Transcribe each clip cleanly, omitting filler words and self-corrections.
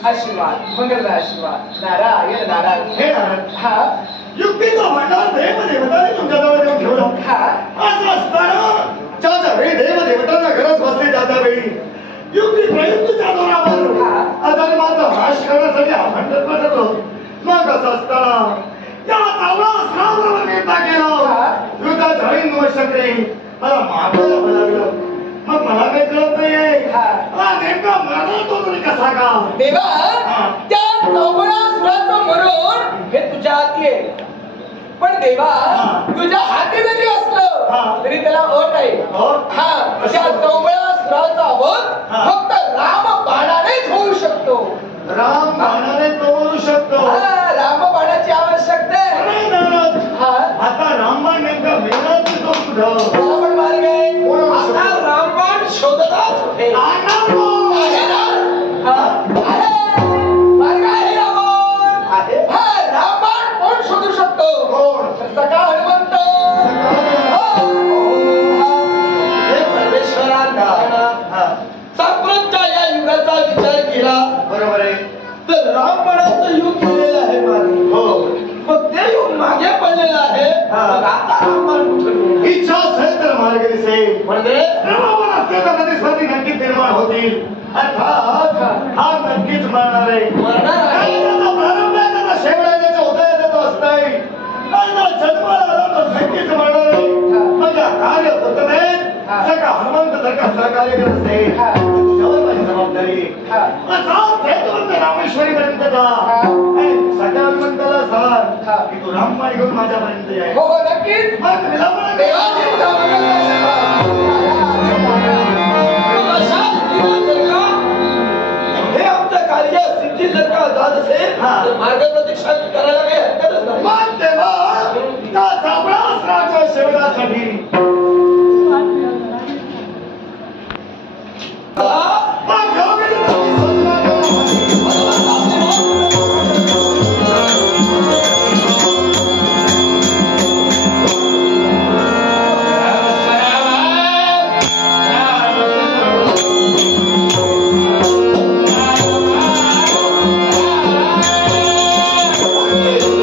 आशीर्वाद मंगल आशीर्वाद नारायण नारायण हे नारायण हा युक्तीचा भांडार देवदेवतांनी तुमच्याजवळ येऊन ठेवला हा असं असताना ज्याच्या वेळी देवदेवतांना गरज बसते त्याच्या वेळी युक्ती प्रयुक्तीच्या जोरावर अधर्माचा नाश करण्यासाठी हा भांडण पडतो मग असं असताना या चावला श्रावणावर नेता केला युद्धात हरिण वशक्री मला मारलं लागलं मग मला काही कळत नाहीये हा नेमका मरला तो तरी कसा का देवा त्या चौगुणासुराचं मरण हे तुझ्या हाती आहे पण देवा तुझ्या हाती जरी असलं तरी त्याला अट आहे हा त्या चौगुणासुराचा वध फक्त राम बाणानेच होऊ शकतो राम बाणाने तोडू शकतो राम बाणाची आवश्यकता आहे आता रामबाण नेमका मिळणार तो कुठं रावण मार्ग आहे आता रामबाण शोधतात होते मार्ग आहे रावण रामबाण कोण शोधू शकतो कोण सखा हनुमंत हे परमेश्वरांना साम्राज्याच्या या युगाचा विचार केला बरोबर आहे तर रामबाणाचं युग गेलेलं आहे मागे हो मग ते युग मागे पडलेलं आहे मग आता रामबाण कुठून इच्छा असेल तर मार्ग दिसेल म्हणजे रामावर असते तर प्रतिस्पर्धी नक्कीच निर्माण होतील अर्थात हा नक्कीच मरणार आहे मरणार आहे त्याचा प्रारंभ आहे त्याचा शेवट आहे त्याचा उदय त्याचा असतंय आणि जन्माला आला तर नक्कीच मरणार आहे म्हणजे कार्य होत नाही सगळं हनुमंत जर का सहकार्य करत असेल तुझ्यावर माझी जबाबदारी रामेश्वरी पर्यंत जा सगळ्या हनुमंताला सांग की तू रामबाण घेऊन माझ्यापर्यंत आहे हो नक्कीच मग विलंब हे आमचं कार्य सिद्धी जर का जात असेल तर मार्ग प्रतीक्षा करायला काही हरकतच नाही मग तेव्हा त्या चांगला शेवटासाठी Thank you.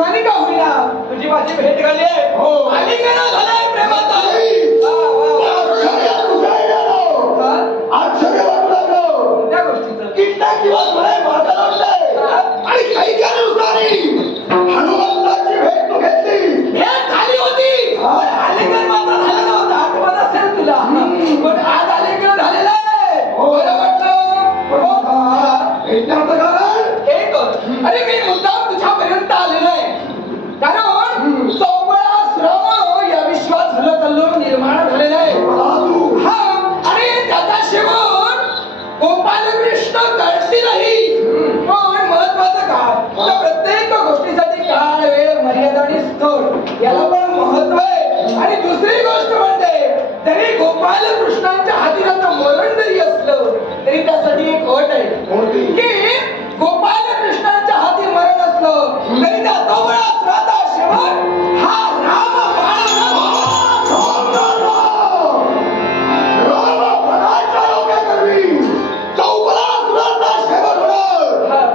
दिवसांनी का होईना तुझी माझी भेट झाली आहे. हो. आलिंगन झालंय प्रेमाचं. आश्चर्य वाटू लागलं त्या गोष्टीचं कित्येक दिवस मला मार्ग लावले आणि काही दिवसांनी हनुमंताची भेट तू घेतली. भेट झाली होती पण आलिंगन मात्र झालं नव्हतं. आठवण असेल तुला पण आज आलिंगन झालेलं आहे. बरं वाटलं. भेटण्याचं कारण एकच अरे मी मुद्दाम तुझ्यापर्यंत आलेलो आहे कारण चौबळा श्रम या विश्वात हलकल्लोळ निर्माण झालेला आहे. साधू हा आणि त्याचा शेवट गोपालकृष्ण करतीलही. पण महत्वाचं काय तर प्रत्येक गोष्टीसाठी काळ वेळ मर्यादा आणि स्थळ याला पण महत्व आहे. आणि दुसरी गोष्ट म्हणजे जरी गोपालकृष्णांच्या हाती त्याचं मरण जरी असलं तरी त्यासाठी एक अट आहे की गोपालकृष्णांच्या हाती मरण असलं तरी त्या चौबळा श्राद्धा शेवट हा राम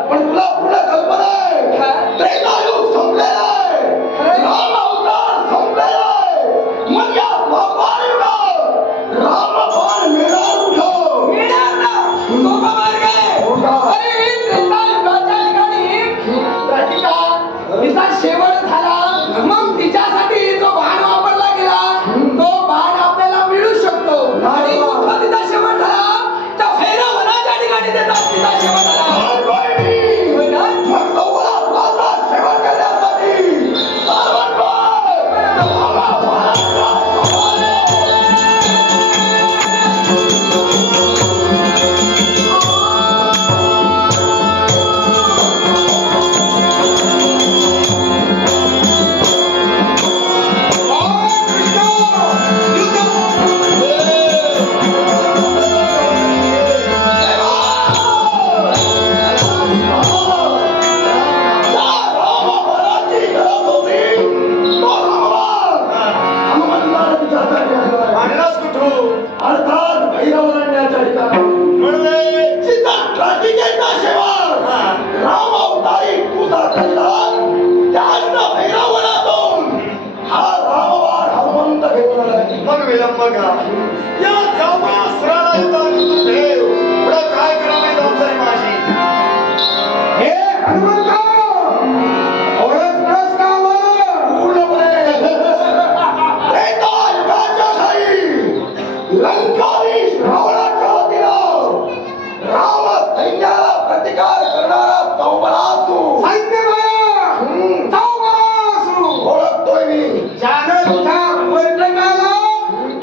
पण तुला पूर्ण कल्पना आहे त्रेतायुग संपलेला आहे. राम अवतार संपलेला आहे. मग या द्वापारयुगात रामबाण मिळणार कुठं? मिळणार ना. सोपा मार्ग आहे. अरे त्रेतायुगाच्या ठिकाणी राधिका तिचा शेवट झाला मग तिच्यासाठी जो बाण वापरला गेला तो बाण आपल्याला मिळू शकतो. आणि कुठं तिचा शेवट झाला तर भैरवनाच्या ठिकाणी तिचा शेवट झाला.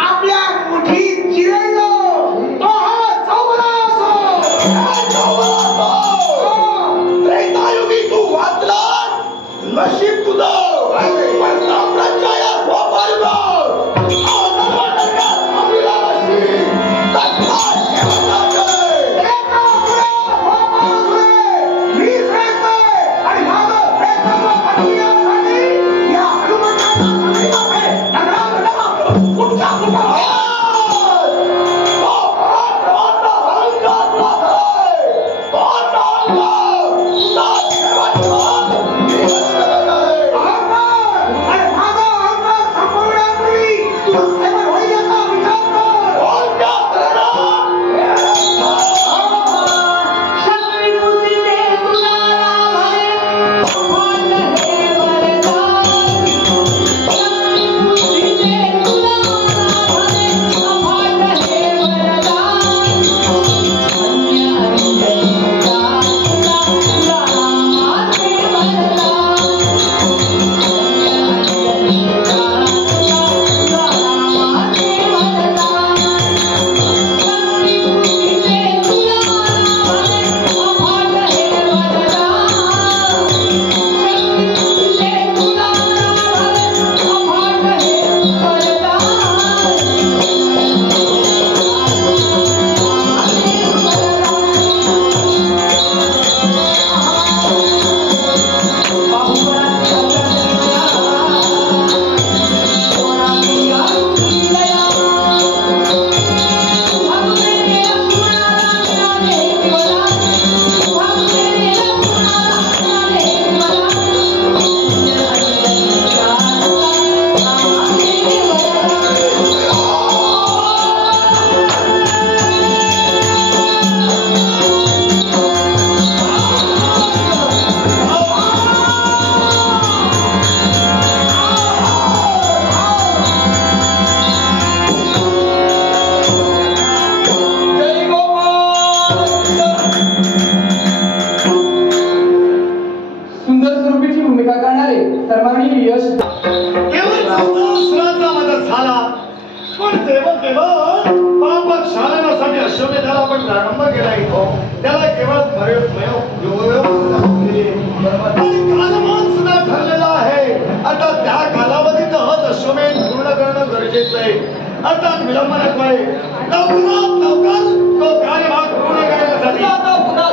आपल्या सुंदर स्वरूपीची भूमिका करणारे सर्वांनी यश केवळ 14 असराचा मदत झाला, पण तेव्हा पाप क्षालनासाठी अश्वमेधाला आपण प्रारंभ केला इथो. त्याला केवळ कालमान सुद्धा ठरलेला आहे. आता त्या कालावधीतच अश्वमेध पूर्ण करणं गरजेचं आहे. आता विलंब नकोय. लवकरात लवकर तो कार्यभाग पूर्ण करण्यासाठी आता पुन्हा